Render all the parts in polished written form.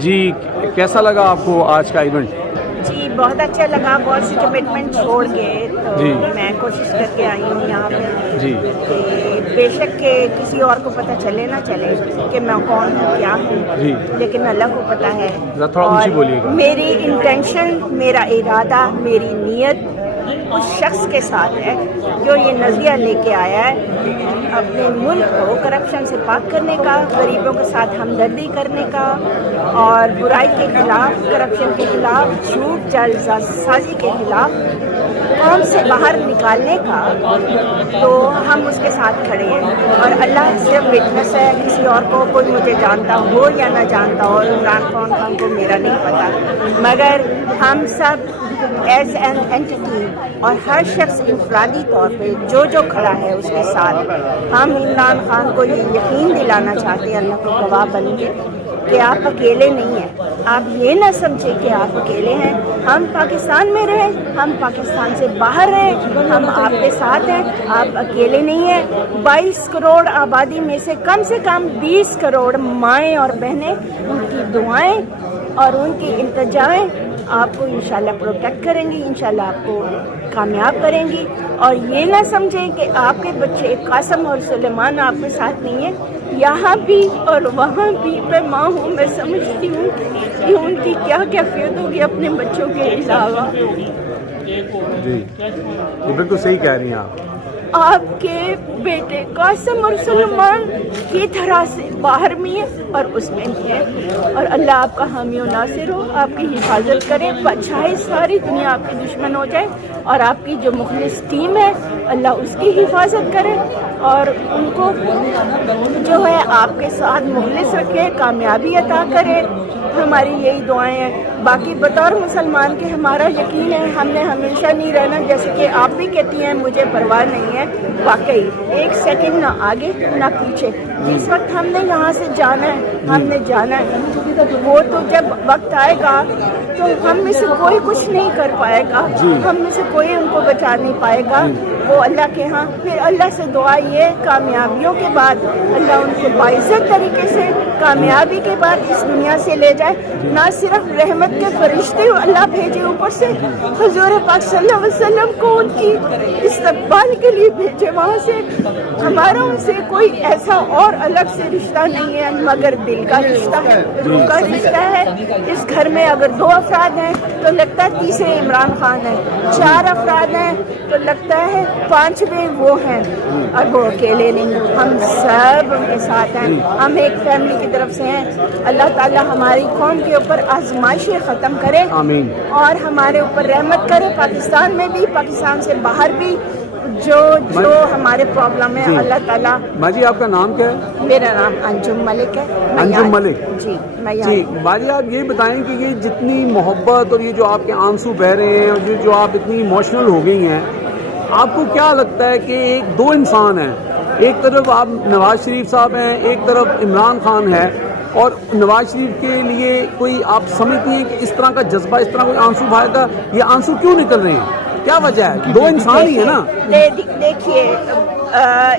جی کیسا لگا آپ کو آج کا ایونٹ؟ جی بہت اچھا لگا، بہت سی کمٹمنٹ چھوڑ کے تو جی میں کوشش کر کے آئی ہوں یہاں پہ جی کہ بے شک کہ کسی اور کو پتہ چلے نہ چلے کہ میں کون ہوں کیا جی ہوں، لیکن اللہ کو پتہ ہے۔ ذرا تھوڑا اونچی بولیے گا۔ میری انٹینشن، میرا ارادہ، میری نیت اس شخص کے ساتھ ہے جو یہ نظریہ لے کے آیا ہے اپنے ملک کو کرپشن سے پاک کرنے کا، غریبوں کے ساتھ ہمدردی کرنے کا، اور برائی کے خلاف، کرپشن کے خلاف، جھوٹ جعل سازی کے خلاف قوم سے باہر نکالنے کا، تو ہم اس کے ساتھ کھڑے ہیں۔ اور اللہ صرف وٹنس ہے، کسی اور کو کوئی مجھے جانتا ہو یا نہ جانتا ہو، عمران خان کو میرا نہیں پتہ، مگر ہم سب ایز این اینٹی اور ہر شخص انفرادی طور پہ جو کھڑا ہے اس کے ساتھ، ہم عمران خان کو یہ یقین دلانا چاہتے ہیں، اللہ کو گواہ بن کے، کہ آپ اکیلے نہیں ہیں۔ آپ یہ نہ سمجھیں کہ آپ اکیلے ہیں، ہم پاکستان میں رہیں، ہم پاکستان سے باہر رہیں، ہم آپ کے ساتھ ہیں، آپ اکیلے نہیں ہیں۔ 22 کروڑ آبادی میں سے کم 20 کروڑ مائیں اور بہنیں، ان کی دعائیں اور ان کی التجائیں آپ کو انشاءاللہ پروٹیکٹ کریں گی، انشاءاللہ آپ کو کامیاب کریں گی۔ اور یہ نہ سمجھیں کہ آپ کے بچے قاسم اور سلیمان آپ کے ساتھ نہیں ہیں، یہاں بھی اور وہاں بھی میں ماں ہوں، میں سمجھتی ہوں کہ ان کی کیا کیفیت ہوگی اپنے بچوں کے علاوہ۔ جی بالکل صحیح کہہ رہی ہیں آپ۔ آپ کے بیٹے قاسم اور سلیمان کی طرح سے باہر میں ہے اور اس میں بھی ہے، اور اللہ آپ کا حامی و ناصر ہو، آپ کی حفاظت کرے، چاہے ساری دنیا آپ کی دشمن ہو جائے، اور آپ کی جو مخلص ٹیم ہے اللہ اس کی حفاظت کرے، اور ان کو جو ہے آپ کے ساتھ مخلص رکھے، کامیابی عطا کرے۔ ہماری یہی دعائیں ہیں۔ باقی بطور مسلمان کے ہمارا یقین ہے ہم نے ہمیشہ نہیں رہنا، جیسے کہ آپ بھی کہتی ہیں مجھے پرواہ نہیں ہے، واقعی ایک سیکنڈ نہ آگے نہ پیچھے، جس وقت ہم نے یہاں سے جانا ہے ہم نے جانا ہے، وہ تو جب وقت آئے گا تو ہم میں سے کوئی کچھ نہیں کر پائے گا، ہم میں سے کوئی ان کو بچا نہیں پائے گا، وہ اللہ کے ہاں۔ پھر اللہ سے دعا یہ، کامیابیوں کے بعد اللہ ان کو باعزت طریقے سے کامیابی کے بعد اس دنیا سے لے جائے، نہ صرف رحمت کے فرشتے اللہ بھیجے اوپر سے، حضور پاک صلی اللہ علیہ وسلم کو ان کی استقبال کے لیے بھیجے وہاں سے۔ ہمارا ان سے کوئی ایسا اور الگ سے رشتہ نہیں ہے مگر دل کا رشتہ ہے، روح کا رشتہ ہے۔ اس گھر میں اگر 2 افراد ہیں تو لگتا ہے تیسرے عمران خان ہیں، 4 افراد ہیں تو لگتا ہے 5ویں وہ ہیں، اور وہ اکیلے نہیں، ہم سب ان کے ساتھ ہیں، ہم ایک فیملی کی طرف سے ہیں۔ اللہ تعالیٰ ہماری قوم کے اوپر آزمائشیں ختم کرے، آمین، اور ہمارے اوپر رحمت کرے، پاکستان میں بھی، پاکستان سے باہر بھی جو ہمارے پرابلم ہے اللہ تعالیٰ۔ ماں جی آپ کا نام کیا ہے؟ میرا نام انجم ملک ہے۔ انجم ملک، جی میں جی ماں جی آپ یہ بتائیں کہ یہ جتنی محبت اور یہ جو آپ کے آنسو بہ رہے ہیں اور جو آپ اتنی ایموشنل ہو گئی ہیں، آپ کو کیا لگتا ہے کہ ایک 2 انسان ہیں، ایک طرف آپ نواز شریف صاحب ہیں، ایک طرف عمران خان ہے، اور نواز شریف کے لیے کوئی آپ سمجھتی ہیں کہ اس طرح کا جذبہ، اس طرح کوئی آنسو بہائے گا؟ یہ آنسو کیوں نکل رہے ہیں؟ کیا وجہ ہے؟ 2 انسان ہی ہے نا۔ دیکھیے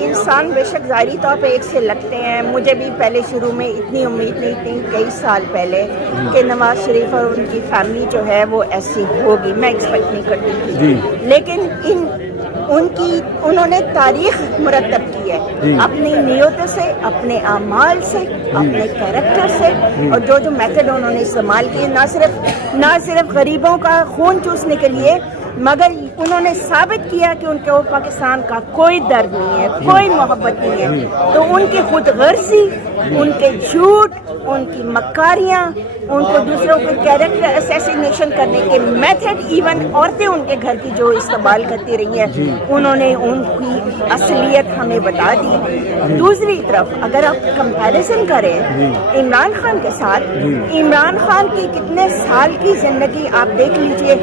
انسان بے شک ظاہری طور پہ ایک سے لگتے ہیں، مجھے بھی پہلے شروع میں اتنی امید نہیں تھی، کئی سال پہلے، کہ نواز شریف اور ان کی فیملی جو ہے وہ ایسی ہوگی، میں ایکسپیکٹ نہیں کرتی تھی، لیکن انہوں نے تاریخ مرتب کی ہے اپنی نیتوں سے، اپنے اعمال سے، اپنے کیریکٹر سے، اور جو میتھڈ انہوں نے استعمال کیے، نہ صرف غریبوں کا خون چوسنے کے لیے، مگر انہوں نے ثابت کیا کہ ان کو پاکستان کا کوئی درد نہیں ہے، کوئی محبت نہیں ہے۔ تو ان کی خود غرضی، ان کے جھوٹ، ان کی مکاریاں، ان کو دوسروں کے کیریکٹر اسیسینیشن کرنے کے میتھڈ، ایون عورتیں ان کے گھر کی جو استعمال کرتی رہی ہیں، انہوں نے ان کی اصلیت ہمیں بتا دی۔ دوسری طرف اگر آپ کمپیریزن کریں عمران خان کے ساتھ، عمران خان کی کتنے سال کی زندگی آپ دیکھ لیجئے،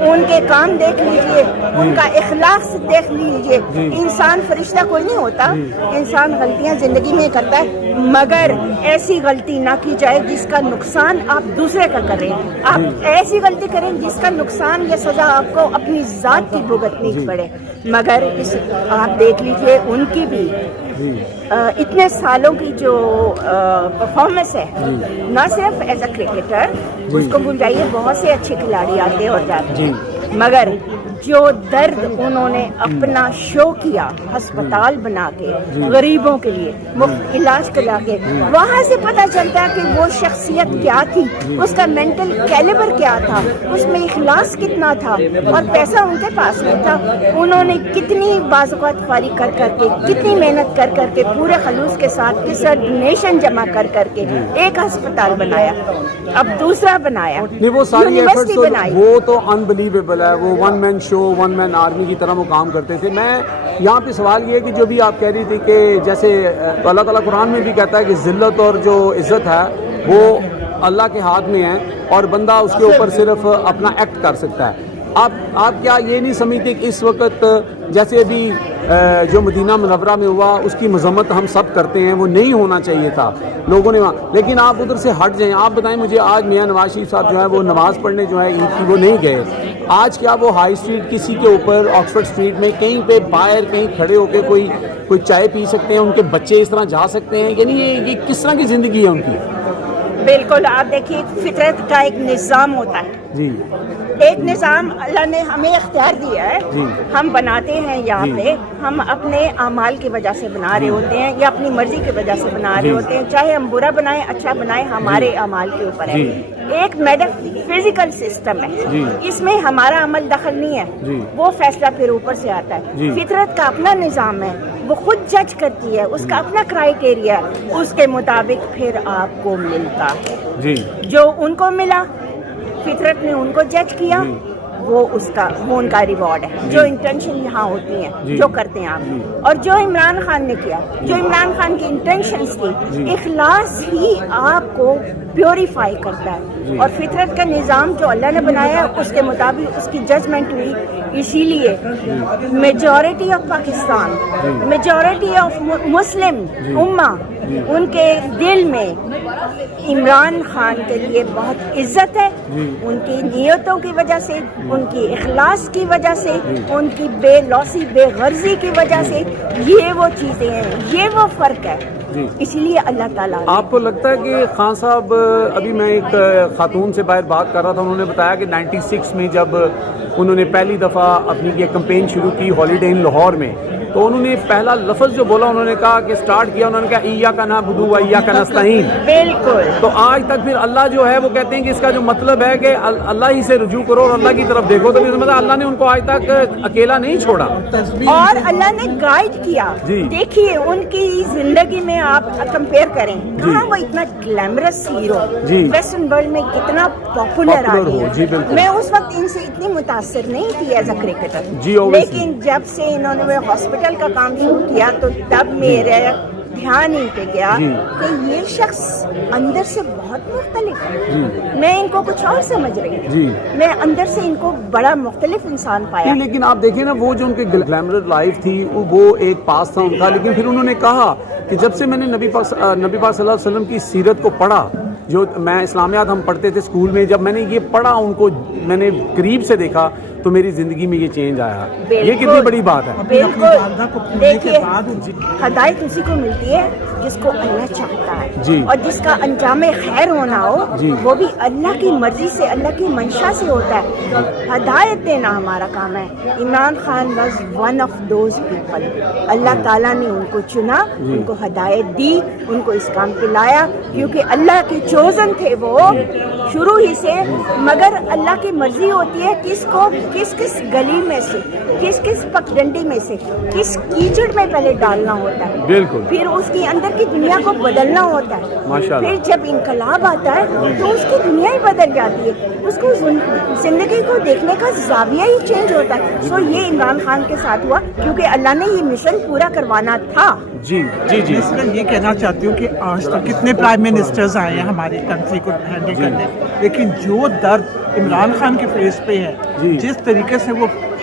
ان کے کام دیکھ لیجئے، ان کا اخلاق دیکھ لیجئے۔ انسان فرشتہ کوئی نہیں ہوتا، انسان غلطیاں زندگی میں کرتا ہے، مگر ایسی غلطی نہ کی جائے جس کا نقصان آپ دوسرے کا کریں، آپ ایسی غلطی کریں جس کا نقصان یا سزا آپ کو اپنی ذات کی بھگتنی پڑے۔ مگر آپ دیکھ لیجئے ان کی بھی اتنے سالوں کی جو پرفارمنس ہے، نہ صرف ایز اے کرکٹر، اس کو بھول جائیے بہت سے اچھے کھلاڑی آتے اور جاتے ہیں، مگر جو درد انہوں نے اپنا شو کیا ہسپتال بنا کے غریبوں کے لیے مفت علاج کرا کے، وہاں سے پتہ چلتا ہے کہ وہ شخصیت کیا تھی، اس کا مینٹل کیلیبر کیا تھا، اس میں اخلاص کتنا تھا، اور پیسہ ان کے پاس نہیں تھا، انہوں نے کتنی بعض اوقات فارغ کر کے کتنی محنت کر کے پورے خلوص کے ساتھ کسا ڈونیشن جمع کر کے ایک ہسپتال بنایا، اب دوسرا بنایا، نہیں وہ ساری یونیورسٹی ایفرٹس بنائی۔ وہ تو انبلیویبل ہے، وہ ون مین شو، ون مین آرمی کی طرح وہ کام کرتے تھے۔ میں یہاں پہ سوال یہ ہے کہ جو بھی آپ کہہ رہی تھی کہ جیسے اللہ تعالیٰ قرآن میں بھی کہتا ہے کہ ذلت اور جو عزت ہے وہ اللہ کے ہاتھ میں ہے اور بندہ اس کے اوپر صرف اپنا ایکٹ کر سکتا ہے۔ آپ کیا یہ نہیں سمجھتے کہ اس وقت جیسے ابھی جو مدینہ منورہ میں ہوا اس کی مذمت ہم سب کرتے ہیں، وہ نہیں ہونا چاہیے تھا لوگوں نے وہاں، لیکن آپ ادھر سے ہٹ جائیں۔ آپ بتائیں مجھے، آج میاں نواز شریف صاحب جو ہے وہ نماز پڑھنے جو ہے عید کی وہ نہیں گئے، آج کیا وہ ہائی اسٹریٹ کسی کے اوپر آکسفورڈ اسٹریٹ میں کہیں پہ باہر کہیں کھڑے ہو کے کوئی چائے پی سکتے ہیں، ان کے بچے اس طرح جا سکتے ہیں؟ یعنی یہ کس طرح کی زندگی ہے ان کی؟ بالکل، آپ دیکھیے فطرت کا ایک نظام ہوتا ہے، جی ایک نظام اللہ نے ہمیں اختیار دیا ہے، ہم بناتے ہیں یہاں پہ، ہم اپنے اعمال کی وجہ سے بنا رہے ہوتے ہیں یا اپنی مرضی کی وجہ سے بنا رہے ہوتے ہیں، چاہے ہم برا بنائیں اچھا بنائیں، ہمارے اعمال کے اوپر ہے۔ ایک میٹافزیکل سسٹم ہے، اس میں ہمارا عمل دخل نہیں ہے، وہ فیصلہ پھر اوپر سے آتا ہے۔ فطرت کا اپنا نظام ہے، وہ خود جج کرتی ہے، اس کا اپنا کرائیٹیریا ہے، اس کے مطابق پھر آپ کو ملتا ہے جو ان کو ملا۔ فطرت نے ان کو جج کیا، وہ ان کا ریوارڈ ہے، جو انٹینشن یہاں ہوتی ہیں جو کرتے ہیں آپ، اور جو عمران خان نے کیا، جو عمران خان کی انٹینشنز تھی، اخلاص ہی آپ کو پیوریفائی کرتا ہے، اور فطرت کا نظام جو اللہ نے بنایا اس کے مطابق اس کی ججمنٹ ہوئی۔ اسی لیے majority of Pakistan, majority of Muslim امہ، ان کے دل میں عمران خان کے لیے بہت عزت ہے، ان کی نیتوں کی وجہ سے، ان کی اخلاص کی وجہ سے، ان کی بے لوسی بے غرضی کی وجہ سے، یہ وہ چیزیں ہیں، یہ وہ فرق ہے۔ اسی لیے اللہ تعالیٰ، آپ کو لگتا ہے کہ خان صاحب، ابھی میں ایک خاتون سے باہر بات کر رہا تھا، انہوں نے بتایا کہ 96 میں جب انہوں نے پہلی دفعہ اپنی یہ کمپین شروع کی ہالیڈے ان لاہور میں، تو انہوں نے پہلا لفظ جو بولا، انہوں نے کہا کہ سٹارٹ کیا، انہوں نے کہا ایاک نعبد و ایاک نستعین۔ بالکل، تو آج تک پھر اللہ جو ہے وہ کہتے ہیں کہ اس کا جو مطلب ہے کہ اللہ ہی سے رجوع کرو اور اللہ کی طرف دیکھو، تو مطلب اللہ نے ان کو آج تک اکیلا نہیں چھوڑا اور اللہ نے گائیڈ کیا۔ دیکھیے ان کی زندگی میں آپ کمپیئر کریں، کہاں وہ اتنا گلیمرس ہیرو ویسٹرن ورلڈ میں کتنا پاپولر آدمی ہے، میں اس وقت ان سے اتنی متاثر نہیں تھی ایز اے کرکٹر، لیکن جب سے انہوں نے ہاسپٹل کا کام شروع کیا تو تب میرے دھیان ان پہ گیا کہ یہ شخص اندر سے بہت مختلف ہے، میں ان کو کچھ اور سمجھ رہی تھی، میں اندر سے ان کو بڑا مختلف انسان پایا۔ لیکن آپ دیکھیں نا، وہ جو ان کی گلیمرس لائف تھی وہ ایک پاس تھا ان کا، لیکن پھر انہوں نے کہا کہ جب سے میں نے نبی پاک صلی اللہ علیہ وسلم کی سیرت کو پڑھا، جو میں اسلامیات ہم پڑھتے تھے اسکول میں، جب میں نے یہ پڑھا، ان کو میں نے قریب سے دیکھا تو میری زندگی میں یہ چینج آیا۔ یہ کتنی بڑی بات ہے۔ بالکل، دیکھیے ہدایت اسی کو ملتی ہے جس کو اللہ چاہتا ہے، اور جس کا انجام خیر ہونا ہو وہ بھی اللہ کی مرضی سے، اللہ کی منشا سے ہوتا ہے۔ ہدایت دینا ہمارا کام ہے۔ Imran Khan was one of those people, اللہ تعالیٰ نے ان کو چنا، ان کو ہدایت دی، ان کو اس کام پہ لایا، کیونکہ اللہ کے چوزن تھے وہ شروع ہی سے، مگر اللہ کی مرضی ہوتی ہے کس کو کس گلی میں سے، کس پگڈنڈی میں سے، کس کیچڑ میں پہلے ڈالنا ہوتا ہے، بالکل، پھر اس کی اندر کی دنیا کو بدلنا ہوتا ہے، پھر جب انقلاب آتا ہے تو اس کی دنیا ہی بدل جاتی ہے، اس کو زندگی کو دیکھنے کا زاویہ ہی چینج ہوتا ہے۔ سو یہ عمران خان کے ساتھ ہوا کیونکہ اللہ نے یہ مشن پورا کروانا تھا۔ میں یہ کہنا چاہتی ہوں کہ آج تک کتنے پرائم منسٹرز آئے ہیں ہماری کنٹری کو ہینڈل کرنے، لیکن جو درد عمران خان کے فیس پہ ہے، جس طریقے سے وہ